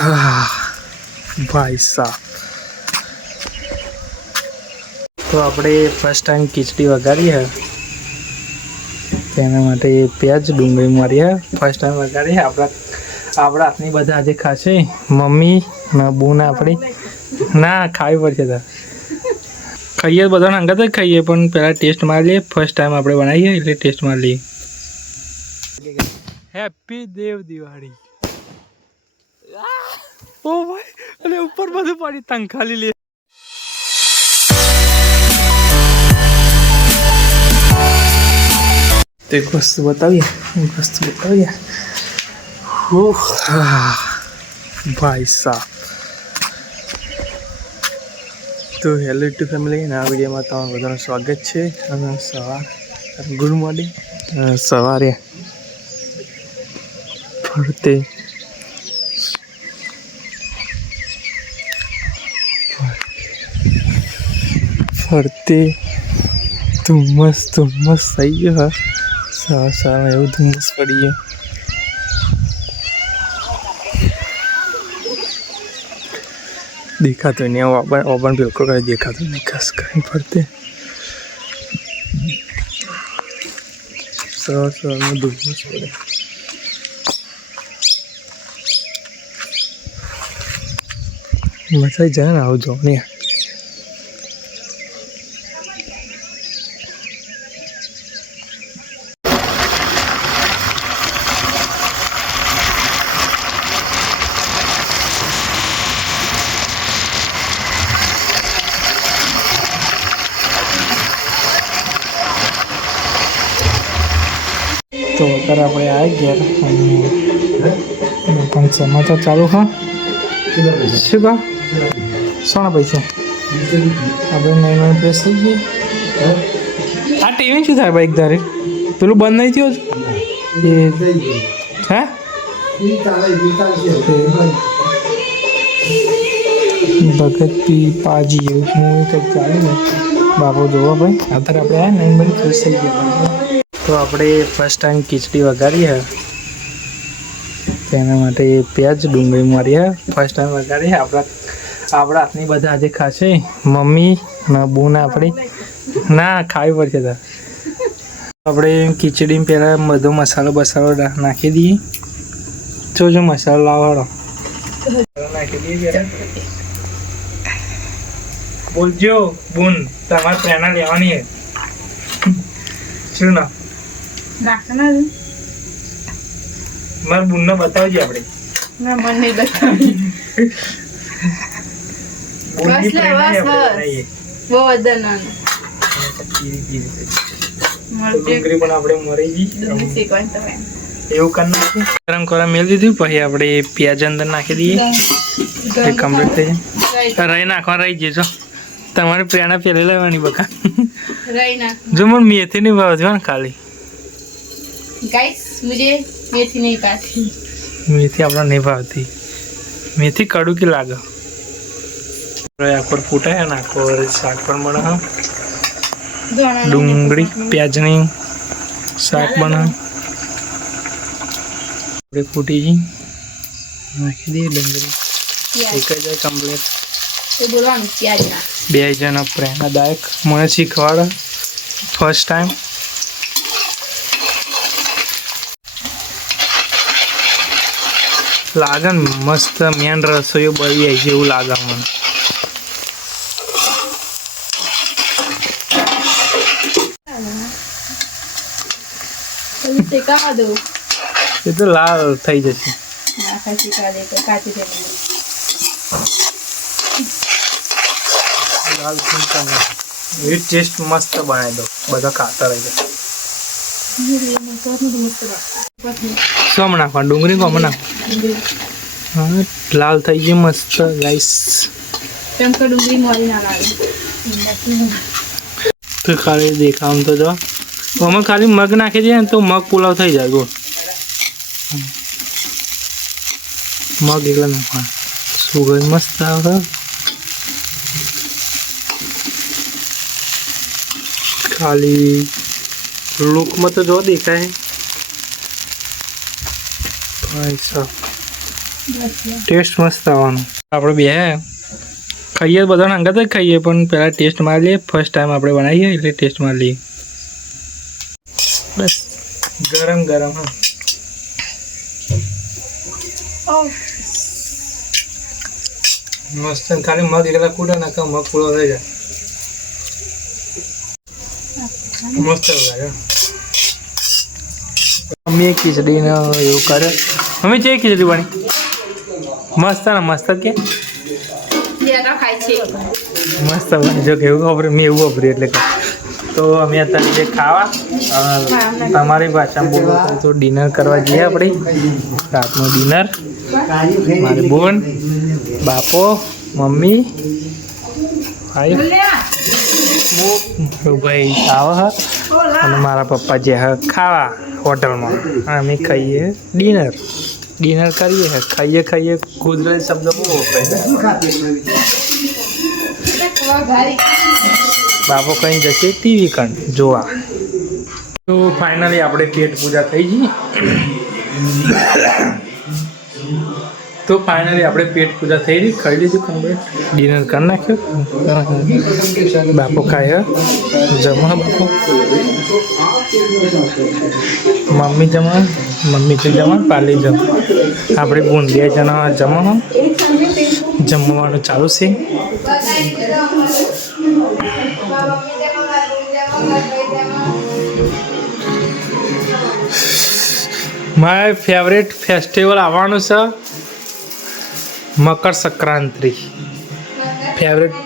ભાઈ સાહેબ તો આપણે ફર્સ્ટ ટાઈમ ખીચડી વગાડી હે. તેના માટે પ્યાજ ડુંગળી મારી હે. ફર્સ્ટ ટાઈમ વગાડી હે. આપણા આપણા હાથની બધા આજે ખાશે. મમ્મી ને બૂન આપણી. ના, ખાવી પડશે તો ખાઈએ બધાને અંગત જ ખાઈએ, પણ પહેલાં ટેસ્ટ મારી લઈએ. ફર્સ્ટ ટાઈમ આપણે બનાવીએ એટલે ટેસ્ટ મારી લઈએ. હેપી દેવ દિવાળી ઓ ભાઈ, અને ઉપર બધું પાડી તંખાલી લે. એક વસ્તુ બતાવીએ, એક વસ્તુ બતાવીએ. ભાઈ સાહેબ તો હેલો ટુ ફેમિલી આ વિડીયોમાં તમારું બધાનું સ્વાગત છે. અને સવાર, ગુડ મોર્નિંગ. સવારે ફરતે ફરતે. ધુમ્મસ ધુમ્મસ થઈ ગયો હા. સવાર સવારમાં એવું ધુમ્મસ પડી ગયું. દેખાતું નહીં ઓપન ઓપન બિલકુલ કઈ દેખાતું નહીં, ખાસ કરી ફરતે. સવાર સવારમાં ધુમ્મસ પડે. મજા જાય ને, આવું જોવાની. તો અત્યારે આપણે આવી ગયા પણ સમાચાર ચાલુ, હા? શું કહો? સોના પૈસા. આપણે નાઇન વન પ્રેસ થઈ ગઈ આ ટીવી શું થાય બાઈક ધારે? પેલું બંધ નહીં થયું એ, હે? ભગત પી પાજી એવું કંઈક ચાલે ને બાપુ જોવો ભાઈ. અત્યારે આપણે આ નાઇન વન પ્રેસ થઈ ગયા તો આપણે ફર્સ્ટ ટાઈમ ખીચડી વગાડી હે. તેના માટે પ્યાજ ડુંગળી મારી હે. ફર્સ્ટ ટાઈમ વગાડી આપણા આપણા હાથની બધા આજે ખાશે. મમ્મી ને બૂન આપણી. ના, ખાવી પડશે તાર. આપણે ખીચડી પહેલાં બધો મસાલો બસાલો નાખી દઈએ. જો જો મસાલો લાવવાનો. નાખી દઈએ બોલજો, બૂન. તમારે પ્રેરણા લેવાની હે. શું ના મારા બુનને બતાવજે આપણે. ના મને નહીં બતાવી બસ લે, બસ. બહુ વધારે નાનું. તમારે પ્રેરણા પહેલી લેવાની બકા. જો મને મેથી ની ભાવ ને ખાલી. गाइस मुझे मेथी नहीं पाती મેથી આપણે નહીં ભાવતી મેથી કડું કે લાગે આખો ફૂટાય ને આખો શાક પણ બને હા दोनों ડુંગળી પ્યાજની શાક બને આપણે ફૂટી ગઈ નાખી દઈએ ડુંગળી प्याज એક જ કમ્પ્લીટ तो बोला ना प्याज ना બે જણા પ્રેરણાદાયક મને શીખવાડે ફર્સ્ટ ટાઈમ લાગે ને મસ્ત મેન રસોઈઓ બળી જાય છે એવું લાગે મને એ તો લાલ થઈ જશે. લાલ એ ટેસ્ટ મસ્ત બનાવી દો. બધા ખાતા રહી જાય. શું નાખવા ડુંગળી કોમ નાખવા લાલ થઈ ગઈ મસ્ત ગાઈસ તો ખાલી દેખામ તો જો. અમે ખાલી મગ નાખી દઈએ ને તો મગ પુલાવ થઈ જાય ગો. મગ એટલે નાખવા સુગંધ મસ્ત આવે. ખાલી લુકમાં તો જો દેખાય ભાઈ સાહેબ ટેસ્ટ મસ્ત આવવાનો આપણે બે ખાઈએ બધાને અંગત જ ખાઈએ પણ પહેલાં ટેસ્ટ મારી લઈએ ફર્સ્ટ ટાઈમ આપણે બનાવીએ એટલે ટેસ્ટ મારી લઈએ બસ ગરમ ગરમ હા મસ્ત ખાલી મગ એકલા કૂટા નાખા મગ પૂરો થઈ જાય મસ્ત એવું ખીચડી ને એવું કરે. મમ્મી છે ખીચડી બની મસ્ત ને મસ્ત કે? મસ્ત બની જો કેવું વાપર્યું, મેં એવું વાપર્યું એટલે તો અમે અત્યારે ખાવા તમારી ભાષામાં બોલો તો ડિનર કરવા જઈએ આપણે. રાતનું ડિનર. મારી બોન, બાપો, મમ્મી ભાઈ ભાઈ આવે હા. અને મારા પપ્પા જે હ ખાવા હોટલમાં. અને અમે ખાઈએ ડિનર. ડિનર કરીએ હે ખાઈએ ખાઈએ ગુજરાતી શબ્દ બહુ બાપો કઈ જશે? ટીવી કણ જોવા. તો ફાઇનલી આપણે પેટ પૂજા થઈ ગઈ. તો ફાઇનલી આપણે પેટ પૂજા થઈ ગઈ ખાઈ લીધું કમ્પ્લીટ ડિનર કરી નાખ્યો? બાપો ખાય જમા બાપો. મમ્મી જમા મમ્મી છે જમા પાલી જમ. આપણે બોન બે જણા જમા જમવાનું ચાલુ છે. માય ફેવરેટ ફેસ્ટિવલ આવવાનું છે. મકર સંક્રાંતિ ફેવરેટ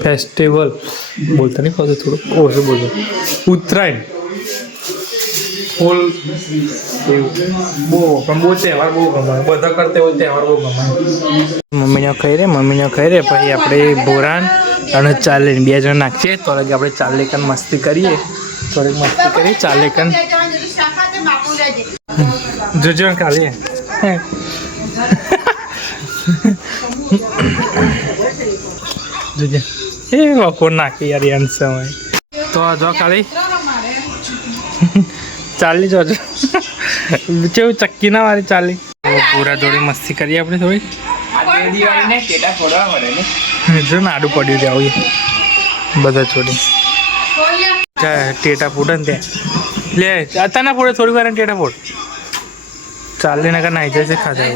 ફેસ્ટિવલ બોલતા નહીં પાછું થોડું ઓછું બોલો ઉત્તરાયણ ફૂલ એવું બહુ પણ બહુ તહેવાર બહુ ગમે બધા કરતા હોય તહેવાર બહુ ગમે મમ્મીને ખાઈ રે મમ્મીને ખાઈ રે પછી આપણે બોરાન અને ચાલે બે જણ નાખીએ તો લગે આપણે ચાલે કન મસ્તી કરીએ થોડીક મસ્તી કરીએ ચાલે કન જોજો કાલે જોજે. એ લોકો નાખી યાર એમ સમય. તો જો ખાલી. ચાલી જોજો કેવું ચક્કી ના મારી ચાલી. પૂરા જોડી મસ્તી કરીએ આપણે થોડી. જો નાડું પડ્યું છે, આવું બધા જોડી. ટેટા ફૂટે ને ત્યાં. લે અત્યારના ફોડે થોડી વાર ટેટા ફોડ ચાલી નગર નાઈ જશે ખાધા.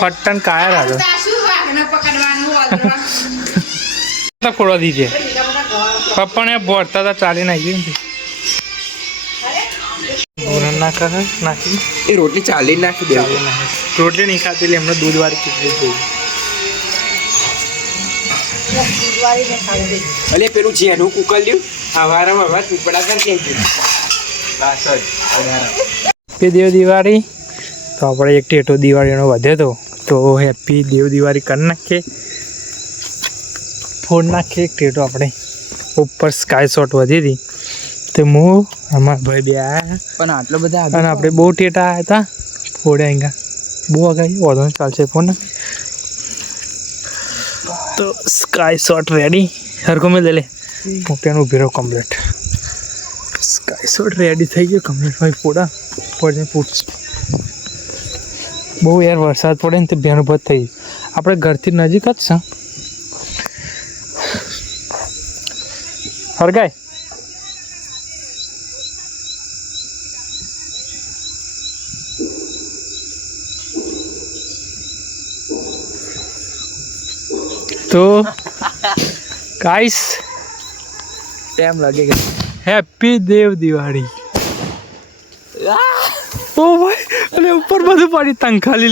પટ્ટન કાયા રાજો. તો ફોડવા દીજે. પપ્પાને ભરતા હતા ચાલી નાખી નાખે. એ રોટલી ચાલી નાખી દેવું રોટલી નહીં ખાતી એટલે એમને દૂધ વાળી ખીચડી જોઈએ અલે પેલું જેનું કુકલ્યું હવારમાં હવાર પીપળા કરી જ દેવ દિવાળી. તો આપણે એક ટેટો દિવાળીનો વધ્યો હતો તો હેપી દેવ દિવાળી કરી નાખીએ. ફોડ નાખીએ ટેટો આપણે ઉપર સ્કાય શોટ વધી હતી. તો હું અમારા ભાઈ બે આવ્યા પણ આટલો બધા અને આપણે બહુ ટેટા આવ્યા હતા. ફોડ્યા અહીંયા બહુ આગળ વધુ ચાલશે ફોન તો સ્કાય શોટ રેડી હરકો મેં લે. હું પેન ઊભી રહ્યો કમ્પ્લીટ સ્કાય શોટ રેડી થઈ ગયો કમ્પ્લેટ ભાઈ ફોડા પડે ફૂટ. બહુ યાર વરસાદ પડે ને તો બંધ થઈ ગયું આપણે ઘરથી નજીક જ છે. હરગાય. તો ગાઈસ ટાઈમ લાગે કે હેપી દેવ દિવાળી. ઓ ભાઈ! અને ઉપર બધું પાડી તંગ ખાલી